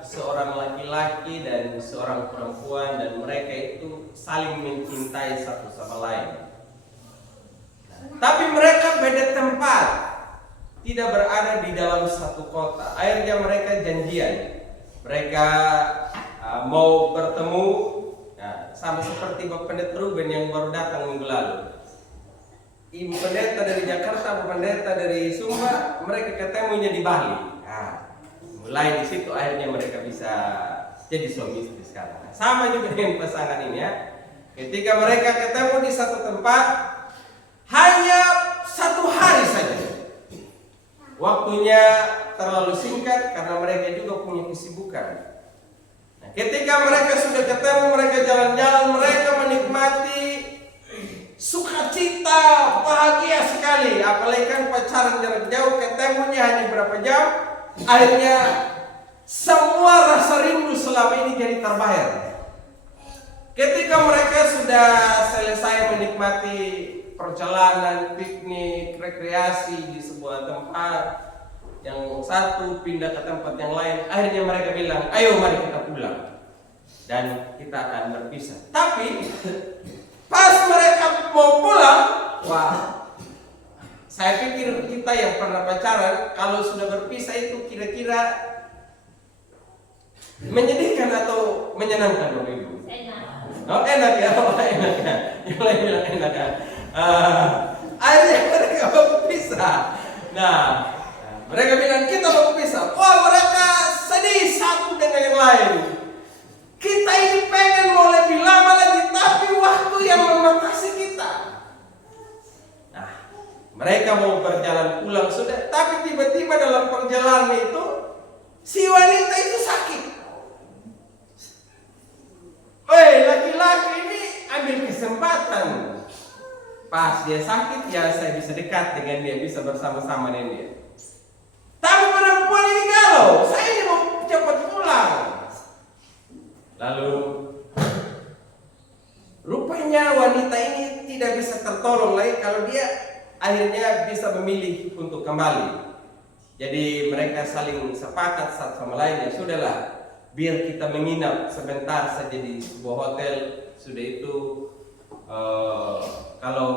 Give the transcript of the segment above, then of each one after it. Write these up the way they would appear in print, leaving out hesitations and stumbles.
seorang laki-laki dan seorang perempuan dan mereka itu saling mencintai satu sama lain. Tapi mereka beda tempat, tidak berada di dalam satu kota. Akhirnya mereka janjian. Mereka mau bertemu, sama seperti Bapak Pendeta Ruben yang baru datang minggu lalu. Ibu pendeta dari Jakarta, Bapak pendeta dari Sumba, mereka ketemunya di Bali. Mulai di situ akhirnya mereka bisa jadi suami istri sekarang. Sama juga dengan pasangan ini ya. Ketika mereka ketemu di satu tempat, hanya satu hari saja. Waktunya terlalu singkat karena mereka juga punya kesibukan. Nah, ketika mereka sudah ketemu, mereka jalan-jalan, mereka menikmati sukacita, bahagia sekali. Apalagi kan pacaran jarak jauh, ketemunya hanya berapa jam. Akhirnya semua rasa rindu selama ini jadi terbayar. Ketika mereka sudah selesai menikmati perjalanan, piknik, rekreasi di sebuah tempat, yang satu pindah ke tempat yang lain, akhirnya mereka bilang, ayo mari kita pulang dan kita akan berpisah. Tapi pas mereka mau pulang, saya pikir kita yang pernah pacaran, kalau sudah berpisah itu kira-kira menyedihkan atau menyenangkan Bapak Ibu? Enak. Oh enak ya, enak ya. Yang lain bilang enak ya. Akhirnya mereka berpisah. Nah, mereka bilang kita mau berpisah. Wah, mereka sedih satu dengan yang lain. Kita ini pengen mau lebih lama lagi, tapi waktu yang membatasi kita. Mereka mau berjalan pulang sudah, tapi tiba-tiba dalam perjalanan itu si wanita itu sakit. Laki-laki ini ambil kesempatan. Pas dia sakit, ya saya bisa dekat dengan dia, bisa bersama-sama dengan dia. Tapi perempuan ini galau, saya ini mau cepat pulang. Lalu rupanya wanita ini tidak bisa tertolong lagi kalau dia akhirnya bisa memilih untuk kembali. Jadi mereka saling sepakat satu sama lain, ya sudahlah, biar kita menginap sebentar saja di sebuah hotel. Sudah itu kalau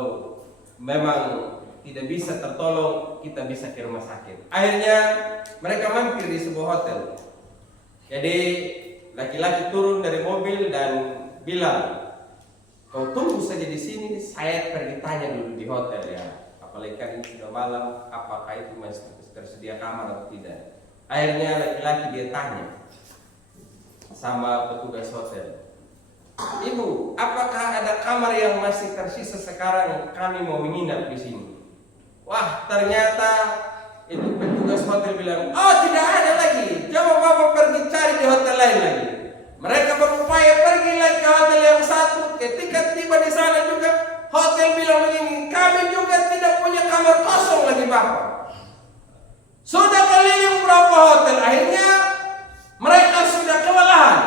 memang tidak bisa tertolong, kita bisa ke rumah sakit. Akhirnya mereka mampir di sebuah hotel. Jadi laki-laki turun dari mobil dan bilang, kau tunggu saja di sini, saya pergi tanya dulu di hotel ya. Apalagi kan ini sudah malam, apakah itu masih tersedia kamar atau tidak. Akhirnya laki-laki dia tanya sama petugas hotel, Ibu, apakah ada kamar yang masih tersisa sekarang? Kami mau menginap di sini. Wah, ternyata itu petugas hotel bilang, oh tidak ada lagi. Coba Bapak pergi cari di hotel lain lagi. Mereka berupaya pergi lagi ke hotel yang satu. Ketika tiba di sana juga, hotel bilang begini, kami juga tidak punya kamar kosong lagi Bapak. Sudah keliling berapa hotel, akhirnya mereka sudah kewalahan.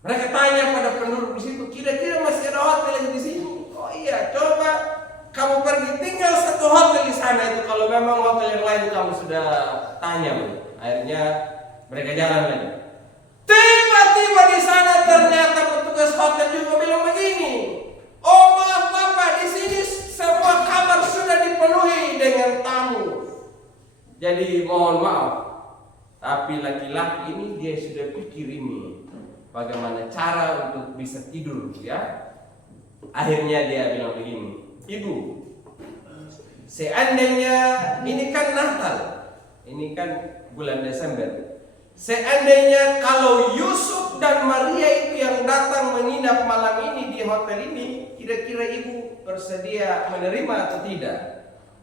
Mereka tanya pada penduduk di situ, kira-kira masih ada hotel yang di sini? Oh iya, coba kamu pergi tinggal satu hotel di sana itu. Kalau memang hotel yang lain kamu sudah tanya. Akhirnya mereka jalan lagi. Tiba-tiba di sana ternyata petugas hotel juga bilang begini, oh maaf Bapak, di sini semua kamar sudah dipenuhi dengan tamu. Jadi mohon maaf. Tapi laki-laki ini dia sudah pikir ini bagaimana cara untuk bisa tidur ya. Akhirnya dia bilang begini, Ibu, seandainya ini kan Natal, ini kan bulan Desember, seandainya kalau Yusuf dan Maria itu yang datang menginap malam ini di hotel ini, kira-kira Ibu bersedia menerima atau tidak?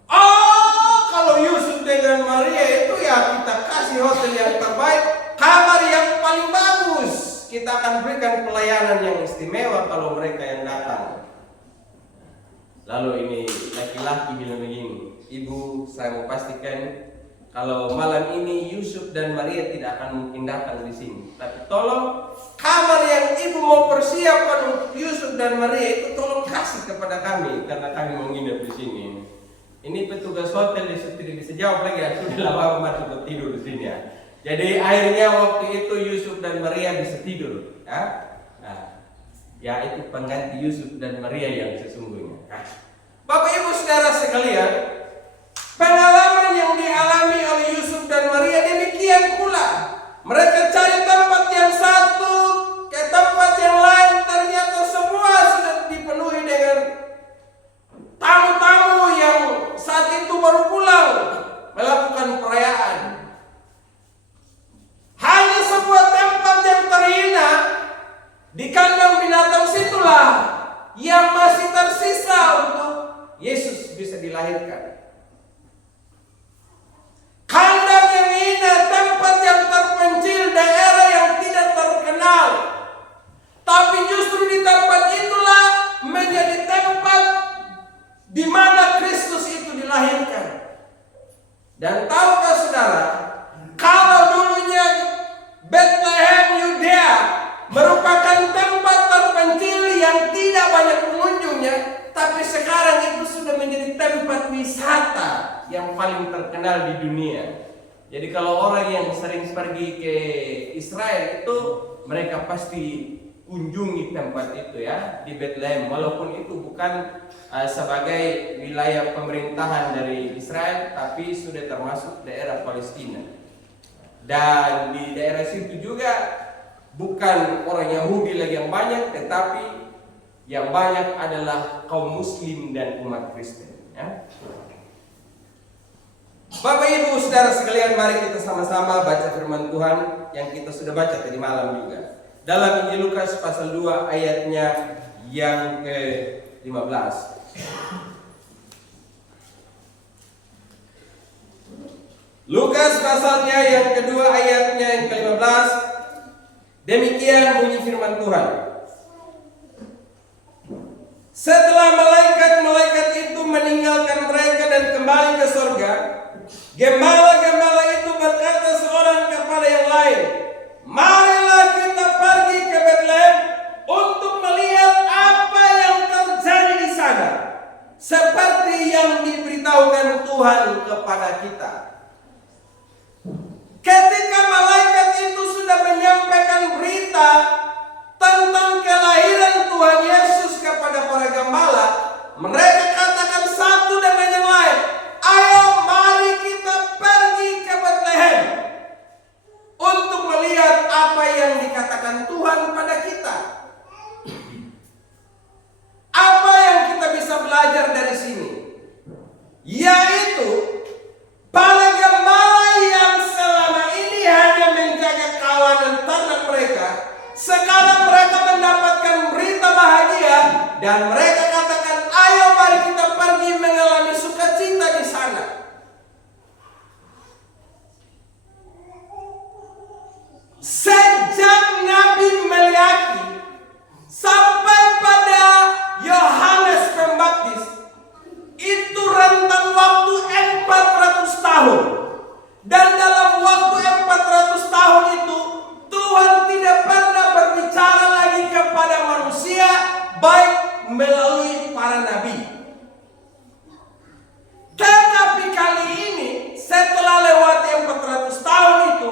Oh, kalau Yusuf dengan Maria itu ya kita kasih hotel yang terbaik, kamar yang paling bagus. Kita akan berikan pelayanan yang istimewa kalau mereka yang datang. Lalu ini laki-laki bilang begini, Ibu, saya mau pastikan kalau malam ini Yusuf dan Maria tidak akan mungkin datang di sini. Tapi tolong kamar yang Ibu mau persiapkan untuk Yusuf dan Maria itu tolong kasih kepada kami karena kami mau nginep di sini. Ini petugas hotel di situ tidak bisa jawab lagi, sudah lama masuk tidur di sini ya. Jadi akhirnya waktu itu Yusuf dan Maria bisa tidur. Ya itu pengganti Yusuf dan Maria yang sesungguhnya. Bapak Ibu Saudara sekalian, pengalaman yang dialami oleh Yusuf dan Maria demikian pula. Mereka cari tempat yang satu ke tempat yang lain, ternyata semua sudah dipenuhi dengan tamu-tamu yang saat itu baru pulang melakukan perayaan. Hanya sebuah tempat yang terhina di kandang binatang situlah yang masih tersisa untuk Yesus bisa dilahirkan. Kandang yang hina, tempat yang terpencil, daerah yang tidak terkenal. Tapi justru di tempat itulah menjadi tempat di mana Kristus itu dilahirkan. Dan tahukah saudara, kalau dulunya Bethlehem Yudea merupakan tempat terpencil yang tidak banyak pengunjungnya, tapi sekarang itu sudah menjadi tempat wisata yang paling terkenal di dunia. Jadi kalau orang yang sering pergi ke Israel itu, mereka pasti kunjungi tempat itu ya, di Bethlehem, walaupun itu bukan sebagai wilayah pemerintahan dari Israel, tapi sudah termasuk daerah Palestina. Dan di daerah situ juga bukan orang Yahudi lagi yang banyak, tetapi yang banyak adalah kaum Muslim dan umat Kristen ya. Bapak Ibu Saudara sekalian, mari kita sama-sama baca firman Tuhan yang kita sudah baca tadi malam juga. Dalam Injil Lukas pasal 2 ayatnya yang ke-15. Lukas pasalnya yang kedua ayatnya yang ke-15. Demikian bunyi firman Tuhan. Setelah malaikat-malaikat itu meninggalkan mereka dan kembali ke surga, gembala-gembala itu berkata seorang kepada yang lain, "Marilah kita pergi ke Bethlehem untuk melihat apa yang terjadi di sana, seperti yang diberitahukan Tuhan kepada kita." Ketika malaikat itu sudah menyampaikan berita tentang kelahiran Tuhan Yesus kepada para gembala, mereka katakan satu dengan yang lain, "Ayo mari kita pergi ke Bethlehem untuk melihat apa yang dikatakan Tuhan pada kita." Apa yang kita bisa belajar dari sini? Yaitu para gembala yang selama ini hanya menjaga kawanan ternak mereka, sekarang mereka mendapatkan berita bahagia dan mereka katakan, "Ayo mari kita pergi mengalami sukacita di sana." Sejak Nabi Meliaki sampai pada Yohanes Pembaptis, itu rentang waktu 400 tahun. Dan dalam waktu 400 tahun itu, Tuhan tidak pernah berbicara lagi kepada manusia, baik melalui para nabi. Tetapi kali ini, setelah lewati 400 tahun itu,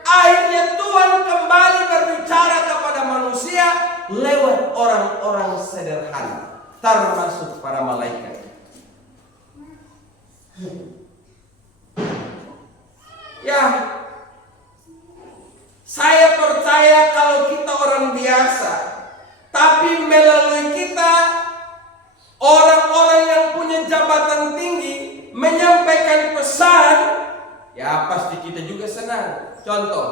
akhirnya Tuhan kembali berbicara kepada manusia lewat orang-orang sederhana, termasuk para malaikat. Ya, saya percaya kalau kita orang biasa, tapi melalui kita orang-orang yang punya jabatan tinggi menyampaikan pesan, ya pasti kita juga senang. Contoh,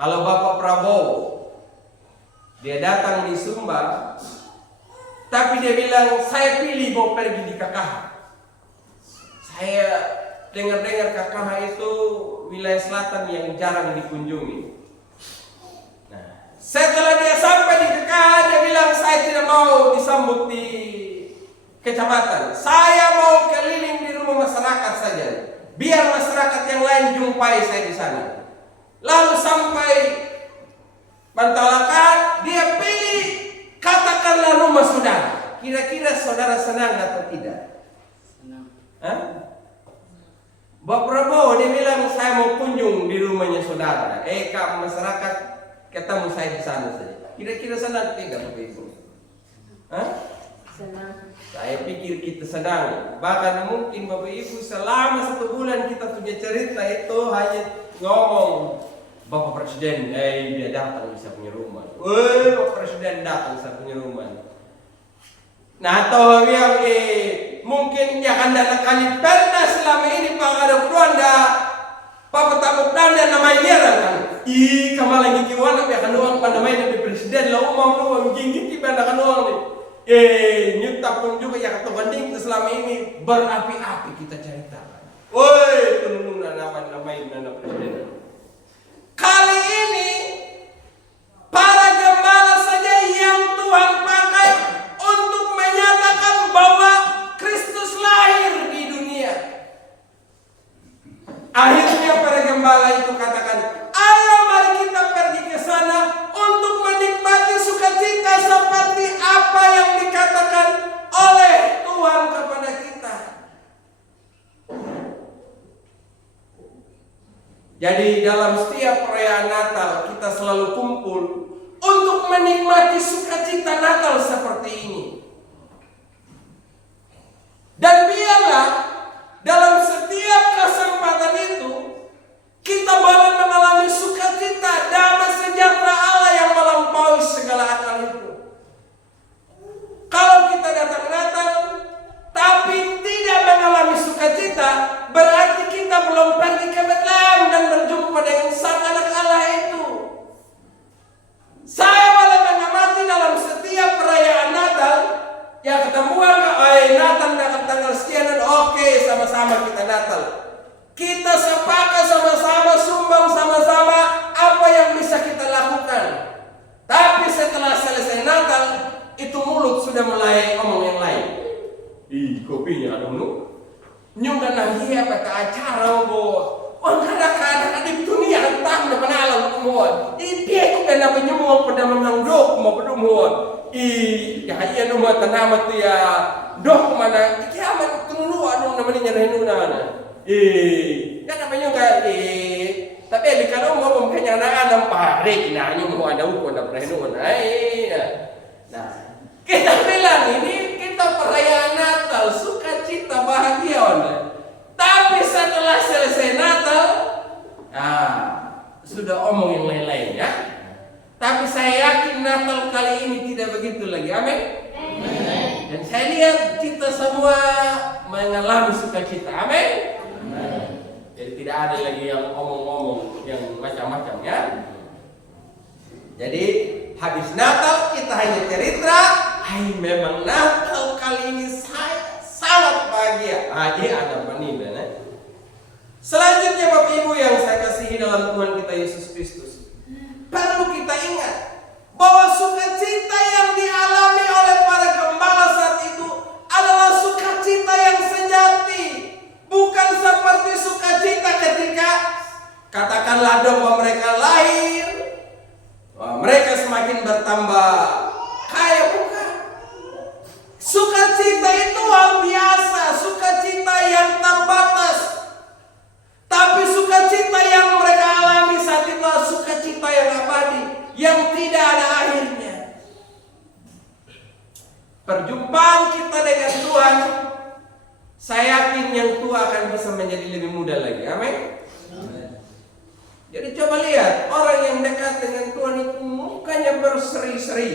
kalau Bapak Prabowo dia datang di Sumba, tapi dia bilang, "Saya pilih mau pergi di KKH. Saya dengar-dengar KKH itu wilayah selatan yang jarang dikunjungi." Nah, setelah dia sampai di KKH, dia bilang, "Saya tidak mau disambut di kecamatan. Saya mau keliling di rumah masyarakat saja. Biar masyarakat yang lain jumpai saya di sana." Lalu sampai Pantalakan, dia pilih katakanlah rumah saudara. Kira-kira saudara senang atau tidak? Senang. Bapak Prabowo dia bilang saya mau kunjung di rumahnya saudara. Kak masyarakat ketemu saya di sana saja. Kira-kira senang tidak Bapak Ibu? Hah? Senang. Saya pikir kita sedang. Bahkan mungkin Bapak Ibu selama 1 bulan kita punya cerita itu hanya ngomong Bapak Presiden, dia datang bisa punya rumah. Bapak Presiden datang bisa punya rumah. Nah, atau yang mungkin ya kan dana kali pernah selama ini Pak ada Anda Papa tabuk dana namanya dia kan. Kamu lagi kiwana ya kan doang pada namanya dari presiden lah mau lu gigi kita kan doang nih. Nyuta pun juga ya kata banding selama ini berapi-api kita ceritakan. Woi, tunggu namanya dana presiden. Kali ini para gembala saja yang Tuhan pakai untuk menyatakan bahwa Kristus lahir di dunia. Akhirnya para gembala itu katakan, ayo mari kita pergi ke sana untuk menikmati sukacita seperti apa yang dikatakan oleh Tuhan kepada kita. Jadi dalam setiap perayaan Natal kita selalu kumpul untuk menikmati sukacita Natal seperti ini. Dan biarlah dalam setiap kesempatan itu kita boleh mengalami sukacita, damai sejahtera Allah yang melampaui segala akal itu. Kalau kita datang Natal tapi tidak mengalami sukacita, berarti kita belum pergi ke Bethlehem dan berjumpa dengan sang anak Allah itu. Saya boleh mengamati dalam setiap perayaan Natal, ya ketemuan Natal tanggal sekian dan oke, sama-sama kita Natal. Kita sepakat sama-sama, sumbang sama-sama apa yang bisa kita lakukan. Tapi setelah selesai Natal, itu mulut sudah mulai ngomong yang lain. Kopinya ada mulu. Nyungkan lagi apa ke acara bo. Wah kadang-kadang di dunia entah depan alam semua. Dia aku kena penyemua pada menangdok mau pedumuan. Ya iya rumah tanaman tu ya. Dok mana? Kiamat tunggu anu namanya nyerahin nana. Kan apa juga tapi di kalau mau punya anak parik nah nyumu ada ukur ada perhitungan. Nah kita bilang ini kita perayaan Natal sukacita bahagia tapi setelah selesai Natal sudah omong yang lain-lain ya. Tapi saya yakin Natal kali ini tidak begitu lagi. Amin. Dan saya lihat kita semua mengalami sukacita. Amin. Jadi tidak ada lagi yang omong-omong yang macam-macam ya. Jadi habis Natal kita hanya cerita, memang Natal kali ini saya sangat bahagia. Ada penimba. Selanjutnya Bapak Ibu yang saya kasihi dalam Tuhan kita Yesus Kristus, perlu kita ingat bahwa sukacita yang dialami oleh para gembala saat itu adalah sukacita yang sejati, bukan seperti sukacita ketika katakanlah domba mereka lahir, mereka semakin bertambah kaya, bukan. Sukacita itu luar biasa, sukacita yang terbatas. Tapi sukacita yang mereka alami saat itu adalah sukacita yang abadi, yang tidak ada akhirnya. Perjumpaan kita dengan Tuhan, saya yakin yang tua akan bisa menjadi lebih muda lagi. Amin. Jadi coba lihat orang yang dekat dengan Tuhan itu mukanya berseri-seri.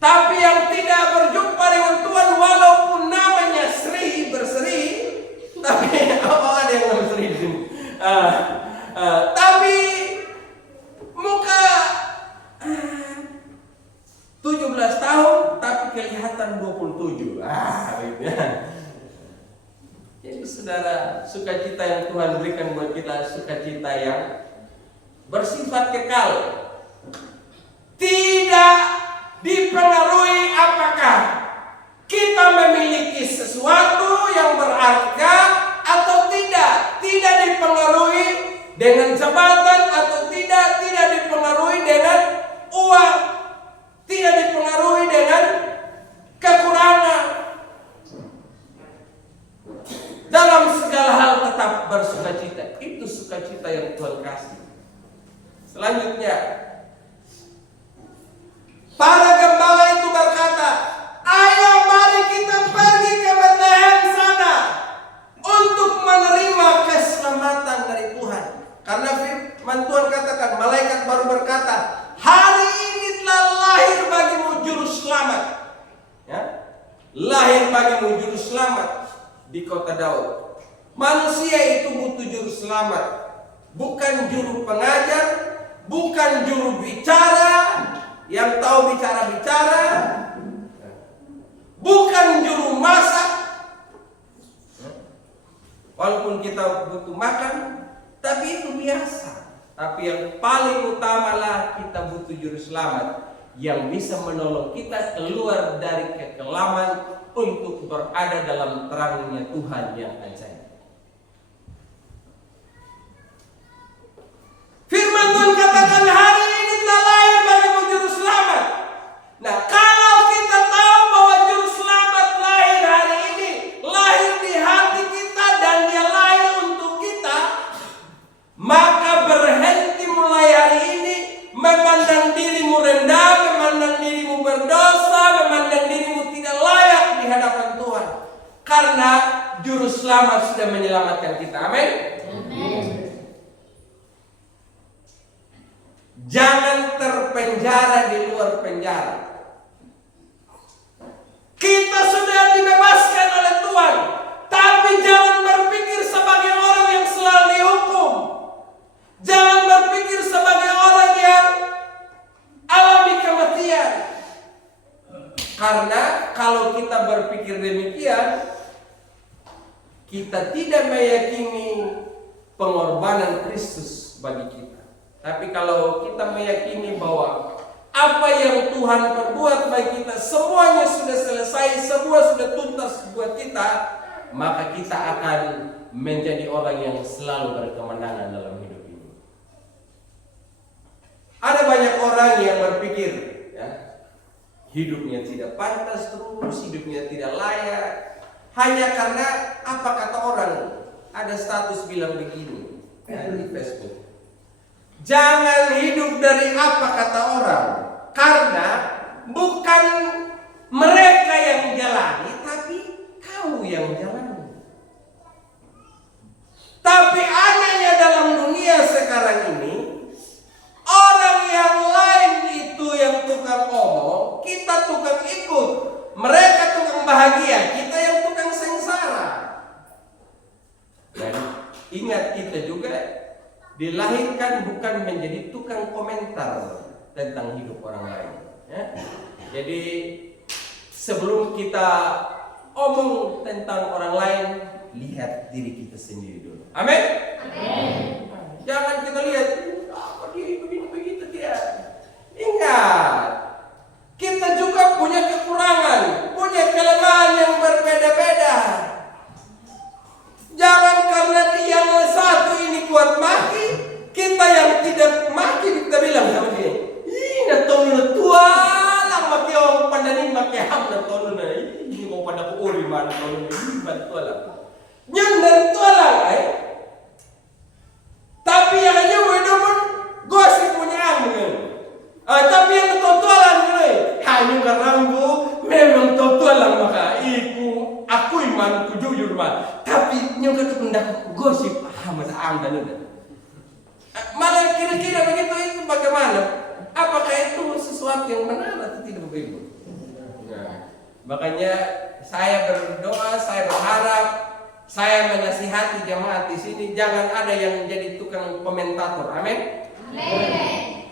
Tapi yang tidak berjumpa dengan Tuhan walaupun namanya berseri, tapi ada yang namanya seri di sini. Tapi muka 17 tahun tapi kelihatan 27. Gitu ya. Jadi saudara, sukacita yang Tuhan berikan buat kita sukacita yang bersifat kekal. Tidak dipengaruhi apakah kita memiliki sesuatu yang berharga atau tidak. Tidak dipengaruhi dengan jabatan atau tidak dipengaruhi dengan uang, tidak dipengaruhi dengan kekurangan. Dalam Selanjutnya, para gembala itu berkata, ayo mari kita pergi ke Betlehem sana untuk menerima keselamatan dari Tuhan. Karena firman Tuhan katakan, malaikat baru berkata, hari ini telah lahir bagimu juru selamat. Ya? Lahir bagimu juru selamat di kota Daud. Manusia itu butuh juru selamat, bukan juru pengajar, bukan juru bicara yang tahu bicara-bicara, bukan juru masak. Walaupun kita butuh makan, tapi itu biasa. Tapi yang paling utamalah kita butuh juru selamat yang bisa menolong kita keluar dari kekelaman untuk berada dalam terangnya Tuhan yang ajaib. Firman Tuhan katakan, hari ini telah lahir bagimu juru selamat. Nah, kalau kita tahu bahwa juru selamat lahir hari ini, lahir di hati kita dan dia lahir untuk kita, maka berhenti mulai hari ini memandang dirimu rendah, memandang dirimu berdosa, memandang dirimu tidak layak di hadapan Tuhan. Karena juru selamat sudah menyelamatkan kita. Amin. Amin. Jangan terpenjara di luar penjara. Kita sudah dibebaskan oleh Tuhan, tapi jangan berpikir sebagai orang yang selalu dihukum. Jangan berpikir sebagai orang yang alami kematian. Karena kalau kita berpikir demikian, kita tidak meyakini pengorbanan Kristus bagi kita. Tapi kalau kita meyakini bahwa apa yang Tuhan perbuat bagi kita semuanya sudah selesai, semua sudah tuntas buat kita, maka kita akan menjadi orang yang selalu berkemenangan dalam hidup ini. Ada banyak orang yang berpikir, ya, hidupnya tidak pantas terus, hidupnya tidak layak, hanya karena apa kata orang. Ada status bilang begini, ya, di Facebook. Jangan hidup dari apa kata orang, karena bukan mereka yang jalani, tapi kamu yang jalani. Tapi anehnya dalam dunia sekarang ini, orang yang lain itu yang tukang omong, kita tukang ikut. Mereka tukang bahagia, kita yang tukang sengsara. Dan ingat, kita juga dilahirkan bukan menjadi tukang komentar tentang hidup orang lain, ya. Jadi sebelum kita omong tentang orang lain, lihat diri kita sendiri dulu. Amin. Amin. Jangan kita lihat apa dia begini begitu, tidak. Ingat, kita juga punya kekurangan, punya kelemahan yang berbeda-beda. Jangan karena dia yang satu ini kuat maki, kita yang tidak maki kita bilang sama dia, ina tolu tua lang maki orang pandani maki ham na tolu na ini mau pada kuuri mana tolu ini bantu lah. Nyandar tua lang ay. Tapi yang hanya wedoman gosip punya amun. Tapi yang tua lang ni, hanya karambu memang tua lang maka iku aku iman ku jujur man. Tapi nyong ketundak gosip Ahmad Anda udah. Malah kira-kira begitu itu bagaimana? Apakah itu sesuatu yang benar atau tidak begitu? Nah, makanya saya berdoa, saya berharap, saya menasihati jemaat di sini jangan ada yang jadi tukang komentator. Amin. Amin.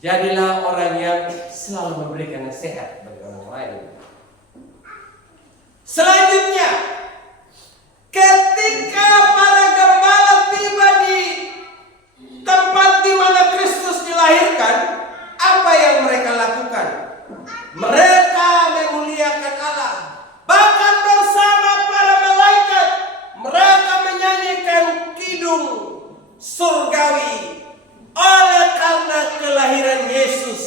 Jadilah orang yang selalu memberikan nasihat bagi orang lain. Selanjutnya, ketika para gembala tiba di tempat di mana Kristus dilahirkan, apa yang mereka lakukan? Mereka memuliakan Allah. Bahkan bersama para malaikat, mereka menyanyikan kidung surgawi oleh karena kelahiran Yesus.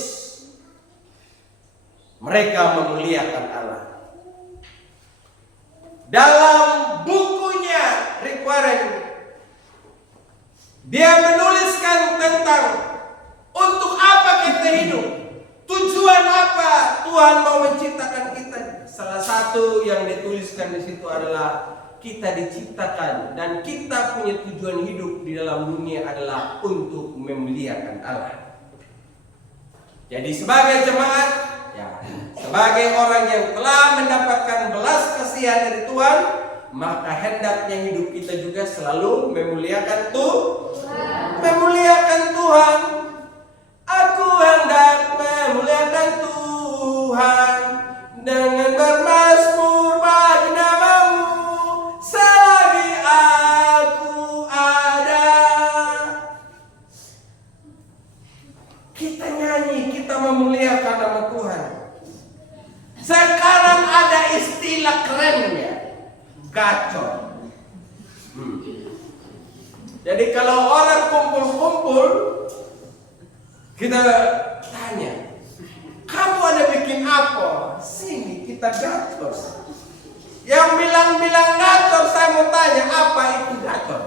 Mereka memuliakan Allah. Dalam bukunya Rick Warren, dia menuliskan tentang Tuhan mau menciptakan kita, salah satu yang dituliskan di situ adalah kita diciptakan dan kita punya tujuan hidup di dalam dunia adalah untuk memuliakan Allah. Jadi sebagai jemaat, ya, sebagai orang yang telah mendapatkan belas kasihan dari Tuhan, maka hendaknya hidup kita juga selalu memuliakan Tuhan. Memuliakan Tuhan. Aku hendak memuliakan Tuhan dengan bermazmur bagi nama-Mu selagi aku ada. Kita nyanyi, kita memuliakan nama Tuhan. Sekarang ada istilah kerennya, gacor. Jadi kalau orang kumpul-kumpul, kita tanya, kamu ada bikin apa? Sini kita gacor. Yang bilang-bilang gacor, saya mau tanya, apa itu gacor?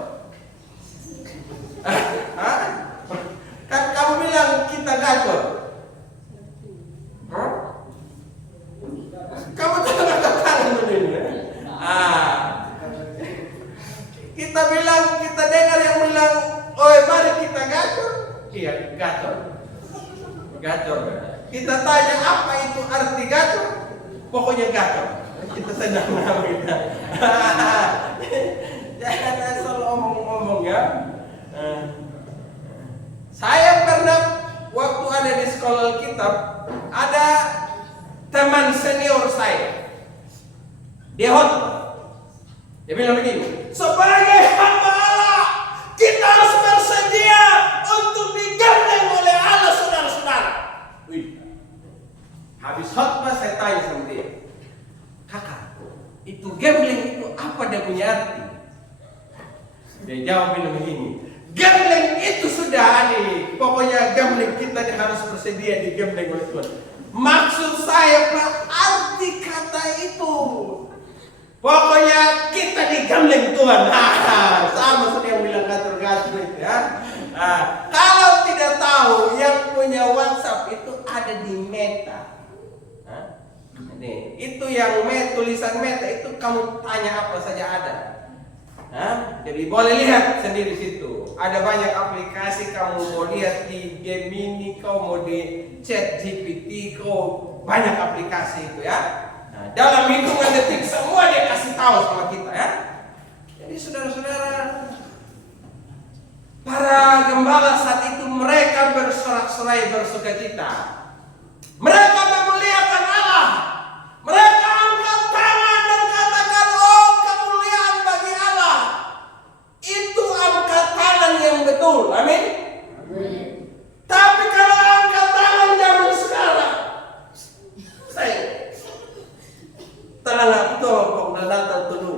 Kan kamu bilang kita gacor. Kamu jangan tangan begini. Kita bilang, kita dengar yang bilang, oi mari kita gacor. Iya, gacor. Gacor. Kita tanya apa itu arti gacor? Pokoknya gacor. Kita senang namanya. Jangan asal omong-omong ya. Saya pernah waktu ada di sekolah kitab, ada teman senior saya. Dia dia bilang begini, sebagai hamba Allah, kita harus bersedia untuk digandeng oleh Allah, saudara-saudara. Habis khotbah saya tanya sama dia, kakak, itu gambling itu apa dia punya arti? Dia jawab bilang begini, gambling itu sudah nih, pokoknya gambling kita harus bersedia digambling oleh Tuhan. Maksud saya Pak, arti kata itu, pokoknya kita digambling Tuhan. Sama seperti yang bilang gatur-gatur itu ya. Kalau tidak tahu, yang punya WhatsApp itu ada di Meta. Nih, itu yang tulisan Meta itu kamu tanya apa saja ada. Jadi boleh lihat sendiri situ. Ada banyak aplikasi, kamu mau lihat di Gemini, kau mau di ChatGPT, kau banyak aplikasi itu ya. Nah, dalam hitungan detik semua dia kasih tahu sama kita ya. Jadi saudara-saudara, para gembala saat itu mereka bersorak-sorai bersukacita. Mereka memuliakan Allah. Mereka angkat tangan dan katakan, oh kemuliaan bagi Allah. Itu angkat tangan yang betul. Amin. Tapi kalau angkat tangan zaman sekarang, saya tangan betul kok datang dulu.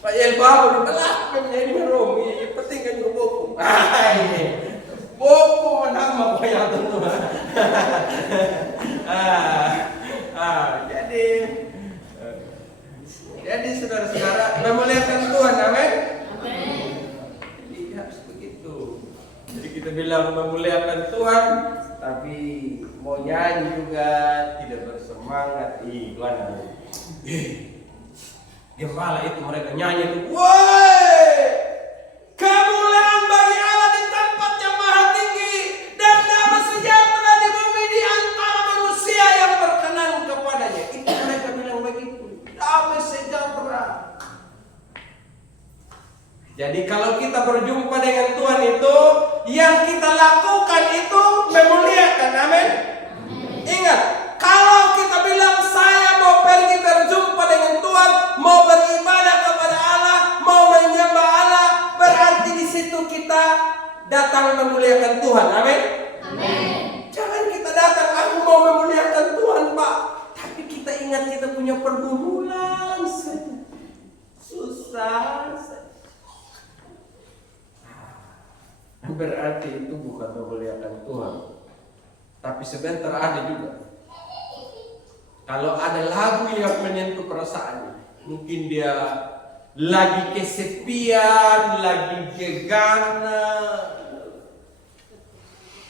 Pak Yelbabu belak menjadi merom, yang penting kan juga boku. Boku menambah banyak tentu. Jadi saudara-saudara memuliakan Tuhan, amin. Jadi harus begitu. Jadi kita bilang memuliakan Tuhan, tapi mau nyanyi juga tidak bersemangat. Gimana? Gembala itu mereka nyanyi itu, woi, kemuliaan bagi Allah di tempat yang maha tinggi dan damai sejahtera di bumi di antara manusia yang berkenan kepadanya. Itu mereka bilang begitu, damai sejahtera. Jadi kalau kita berjumpa dengan Tuhan itu, yang kita lakukan itu memuliakan, amin. Ingat, kalau kita bilang saya mau pergi berjumpa dengan Tuhan, mau beribadah kepada Allah, mau menyembah Allah, berarti di situ kita datang memuliakan Tuhan. Amin. Amin. Jangan kita datang, aku mau memuliakan Tuhan, Pak. Tapi kita ingat kita punya pergumulan, susah. Berarti itu bukan memuliakan Tuhan. Tapi sebentar ada juga. Kalau ada lagu yang menyentuh perasaan, mungkin dia lagi kesepian, lagi gegana,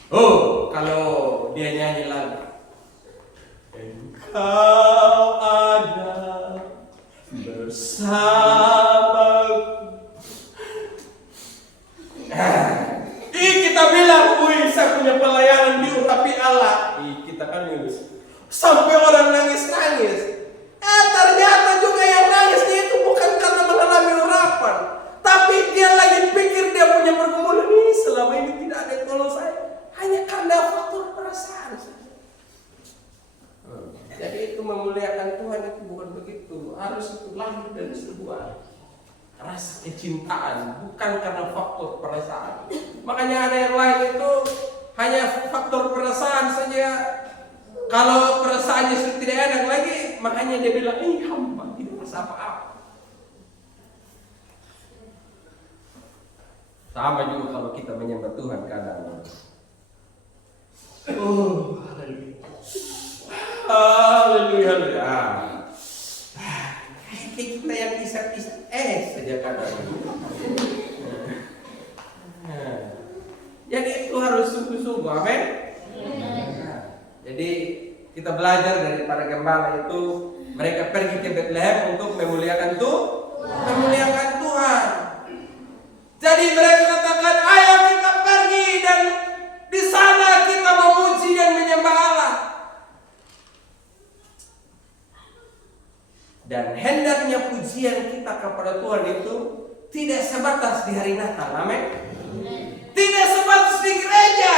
Oh, kalau dia nyanyi lagu, Engkau ada bersamaku. Kita bilang, wih, saya punya pelayanan diurapi Allah. Kita kan nulis. Sampai orang nangis-nangis. Ternyata juga yang nangisnya itu bukan karena mengalami urapan, tapi dia lagi pikir dia punya pergumulan ini selama ini tidak ada yang tolong saya, hanya karena faktor perasaan saja. Jadi itu memuliakan Tuhan itu bukan begitu. Harus itu lahir dari sebuah rasa kecintaan, bukan karena faktor perasaan. Makanya ada yang lain itu hanya faktor perasaan saja. Kalau perasaannya sudah tidak enak lagi, makanya dia bilang, hamba tidak merasa apa-apa. Sama juga kalau kita menyembah Tuhan kadang. Haleluya. Haleluya. Kayak kita yang isap-isap saja kadang. Jadi itu harus sungguh-sungguh, amin. Jadi kita belajar dari para gembala itu, mereka pergi ke Bethlehem untuk memuliakan Tuhan. Jadi mereka katakan, ayo kita pergi dan di sana kita memuji dan menyembah Allah. Dan hendaknya pujian kita kepada Tuhan itu tidak sebatas di hari Natal, amin. Tidak sebatas di gereja,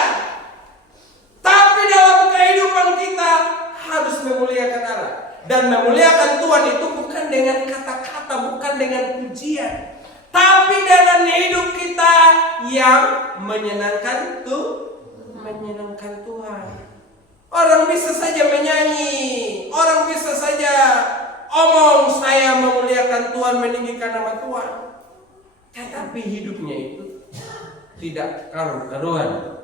tapi dalam kehidupan kita harus memuliakan Allah. Dan memuliakan Tuhan itu bukan dengan kata-kata, bukan dengan pujian, tapi dengan hidup kita yang menyenangkan Tuhan. Orang bisa saja menyanyi, orang bisa saja omong saya memuliakan Tuhan, meninggikan nama Tuhan, tetapi hidupnya itu tidak karu-karuan.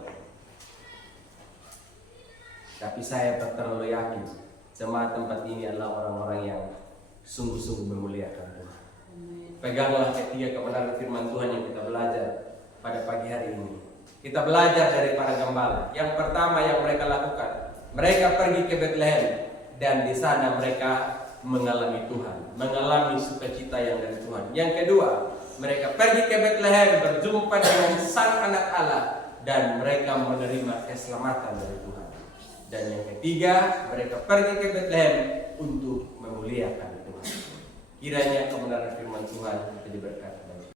Tapi saya terlalu yakin jemaat tempat ini adalah orang-orang yang sungguh-sungguh memuliakan Tuhan. Peganglah ketiga kebenaran firman Tuhan yang kita belajar pada pagi hari ini. Kita belajar dari para gembala. Yang pertama yang mereka lakukan, mereka pergi ke Bethlehem dan di sana mereka mengalami Tuhan, mengalami sukacita yang dari Tuhan. Yang kedua, mereka pergi ke Bethlehem berjumpa dengan Sang Anak Allah dan mereka menerima keselamatan dari Tuhan. Dan yang ketiga, mereka pergi ke Bethlehem untuk memuliakan Tuhan. Kiranya kebenaran firman Tuhan diberkati.